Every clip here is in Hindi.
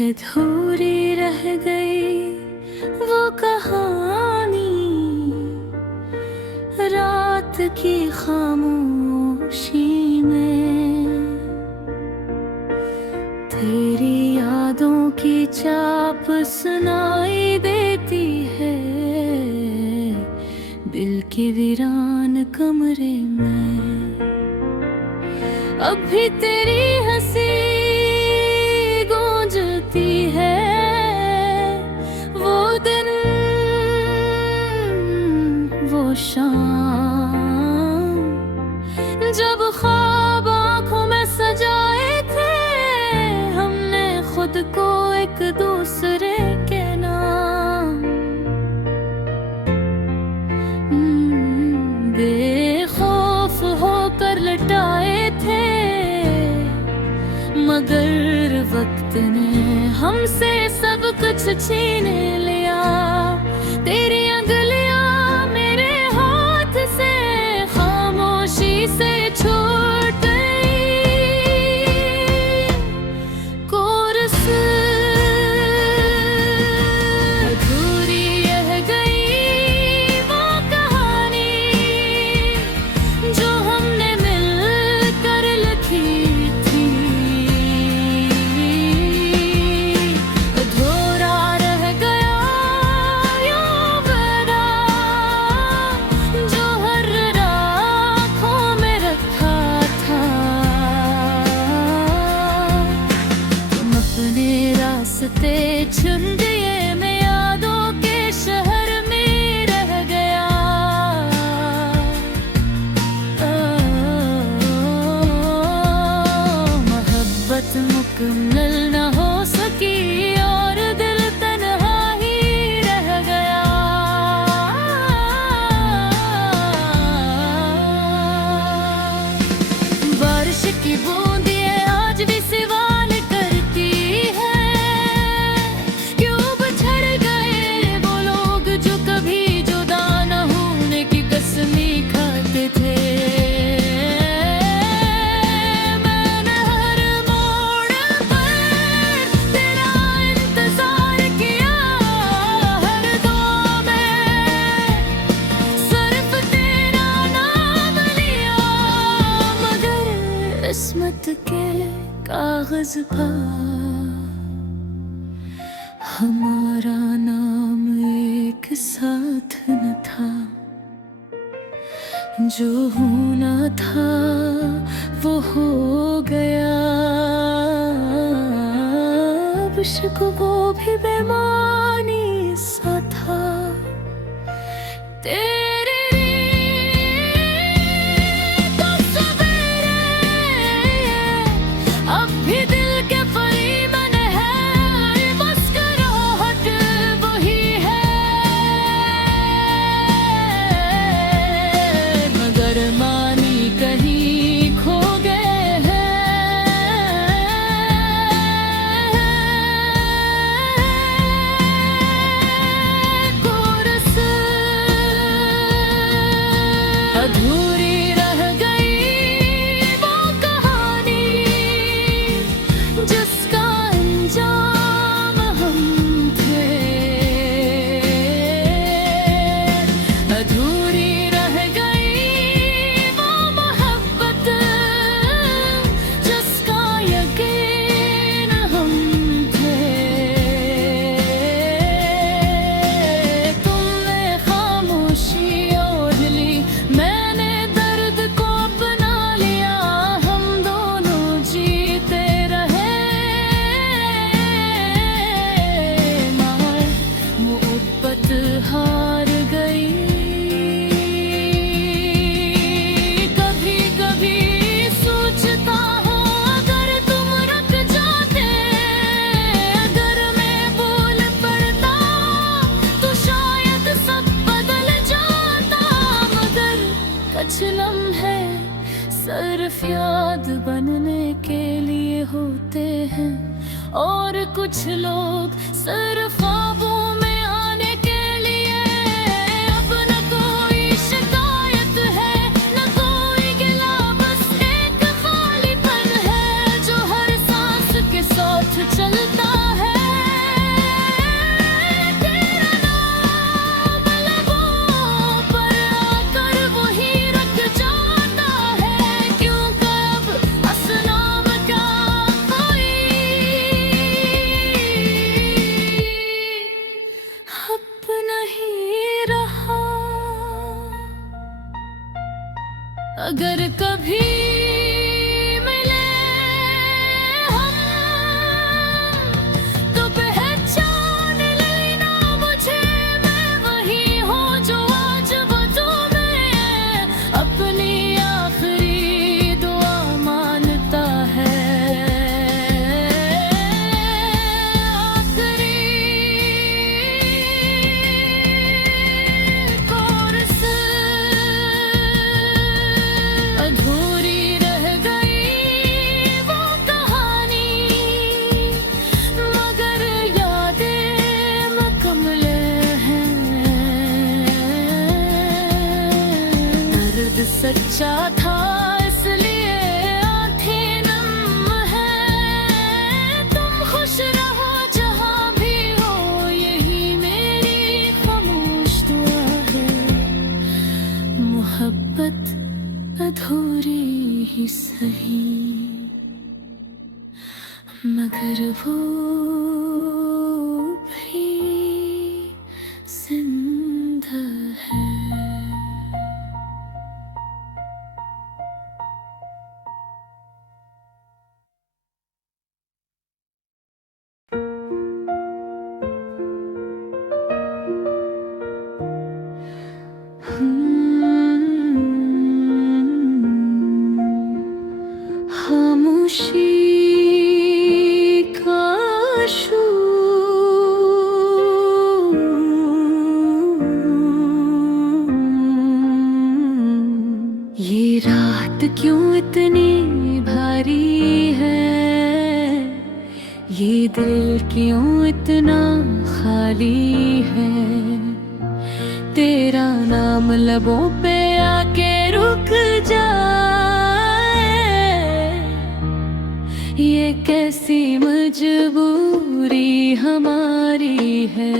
अधूरी रह गई वो कहानी, रात की खामोशी में तेरी यादों की चाप सुनाई देती है दिल के वीरान कमरे में। अब भी तेरी हंसी गूंजती है, वो दिन वो शाम जब ख्वाब आँखों में सजाए थे हमने खुद को एक दूसरे के नाम। बेखौफ होकर लटाए थे मगर वक्त ने हमसे सब कुछ छीन लिया। तेरी अंगलियां मेरे हाथ से खामोशी से छूट गई। कोरस अधूरी रह गई वो कहानी जो हमने मिलकर लिखी थी। रास्ते चुन दिए मैं यादों के शहर में रह गया। मोहब्बत मुकम्मल न हो सकी और दिल तन्हा ही रह गया। बारिश की बूंदियां आज भी सिवा किस्मत के कागज पर हमारा नाम एक साथ न था। जो होना था वो हो गया। अब इश्क वो भी बेमानी सा था। अब भी दिल के करीब है मुस्कुराहट वही है, मगर मानी कहीं खो गए हैं। कोरस अधूरी रह गई वो कहानी जिसका अंजाम हम थे। अधूरी रह गई वो मोहब्बत जिसका यकीन हम थे। तुमने खामोशी ओढ़ ली, मैंने दर्द को अपना लिया। हम दोनों जीते रहे हार गई। कभी कभी सोचता हूँ अगर तुम रुक जाते, अगर मैं बोल पड़ता तो शायद सब बदल जाता। मगर कुछ लम्हे सिर्फ याद बनने के लिए होते हैं और कुछ लोग सिर्फ ख्वाबों में चलता है। अगर कभी मिले हम तो पहचान लेना मुझे, मैं वही हूँ जो आज बातों में अपनी आखिरी दुआ मानता है। अधूरी रह गई वो कहानी, मगर यादें मुकम्मल हैं। दर्द सच्चा था इसलिए आंखें नम हैं। तुम खुश रहो जहाँ भी हो, यही मेरी खामोश दुआ है। मोहब्बत अधूरी ही सही, मगर वो भी जिंदा है। खामोशी का ये रात क्यों इतनी भारी है, ये दिल क्यों इतना खाली है। तेरा नाम लबों पे आके रुक जाए, ये कैसी मजबूरी हमारी है।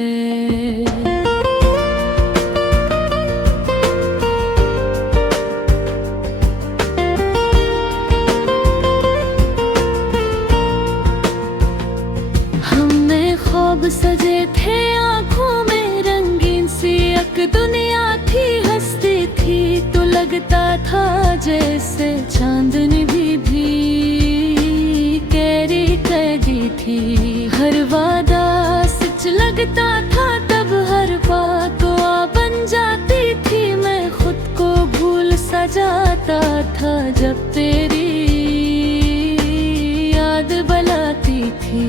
हमने ख्वाब सजे थे, आँखों में रंगीन सी एक दुनिया थी। हंसती थी तो लगता था जैसे चांदनी भी कैदी थी। हर वादा सच लगता था, तब हर बात आ बन जाती थी। मैं खुद को भूल सा जाता था जब तेरी याद बुलाती थी।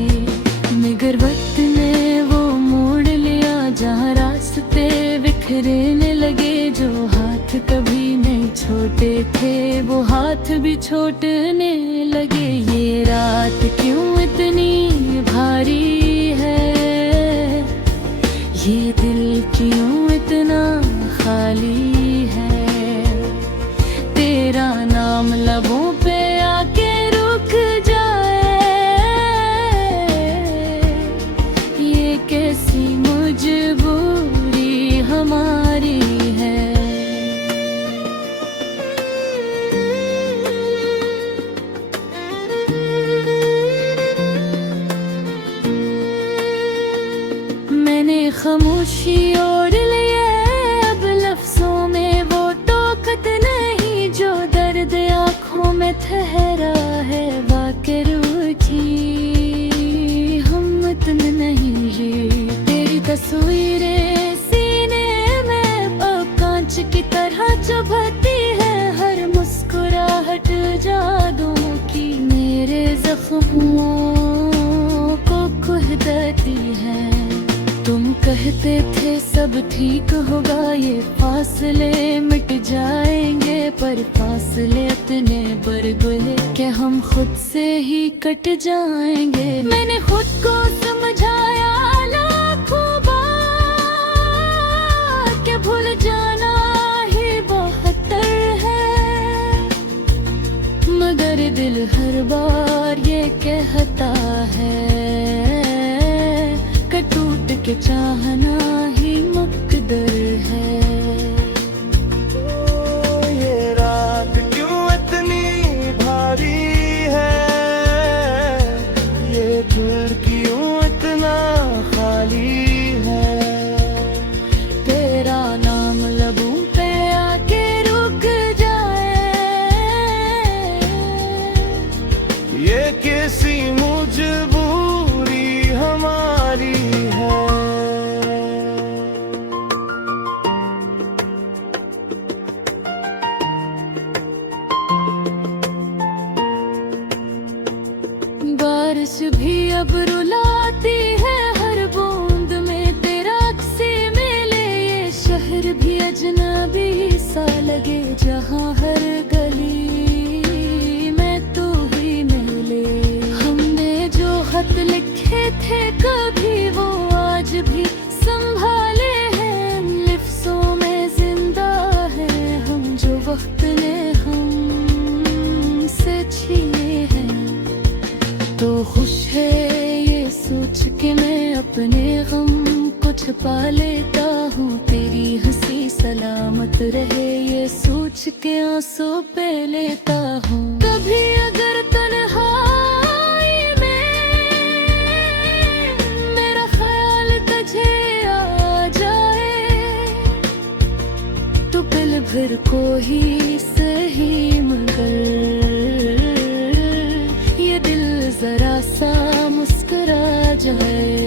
मगर वक्त ने वो मोड़ लिया जहाँ रास्ते बिखरने लगे। जो हाथ कभी नहीं छोटे थे वो हाथ भी छोटने लगे। ये रात क्यों इतनी भारी है, ये दिल क्यों इतना खाली है। तेरा नाम लबों पे आके रुक जाए, ये कैसी मजबूरी हमारी है। मैंने खामोशी ओढ़ लिए, अब लफ्जों में वो ताकत नहीं जो दर्द आँखों में ठहरा है। वाक़ई रूठी हिम्मत नहीं ये, तेरी तस्वीरें सीने में अब कांच की तरह चुभती है। हर मुस्कुराहट जादू की मेरे जख्मों को कुहदाती है। तुम कहते थे सब ठीक होगा, ये फासले मिट जाएंगे। पर फासले इतने बढ़ गए कि हम खुद से ही कट जाएंगे। मैंने खुद को समझाया लाखों बार कि भूल जाना ही बेहतर है, मगर दिल हर बार ये कहता है कि टूट के चाहना ही मुकद्दर है। ये रात क्यों इतनी भारी है, ये दिल क्यों इतना खाली है। तेरा नाम लबों पे आके रुक जाए, हम कुछ पा लेता हूँ, तेरी हंसी सलामत रहे ये सोच के आंसू पे लेता हूँ। कभी अगर तन्हाई में मेरा ख्याल तुझे आ जाए, तो पल भर को ही सही मगर ये दिल जरा सा मुस्कुरा जाए।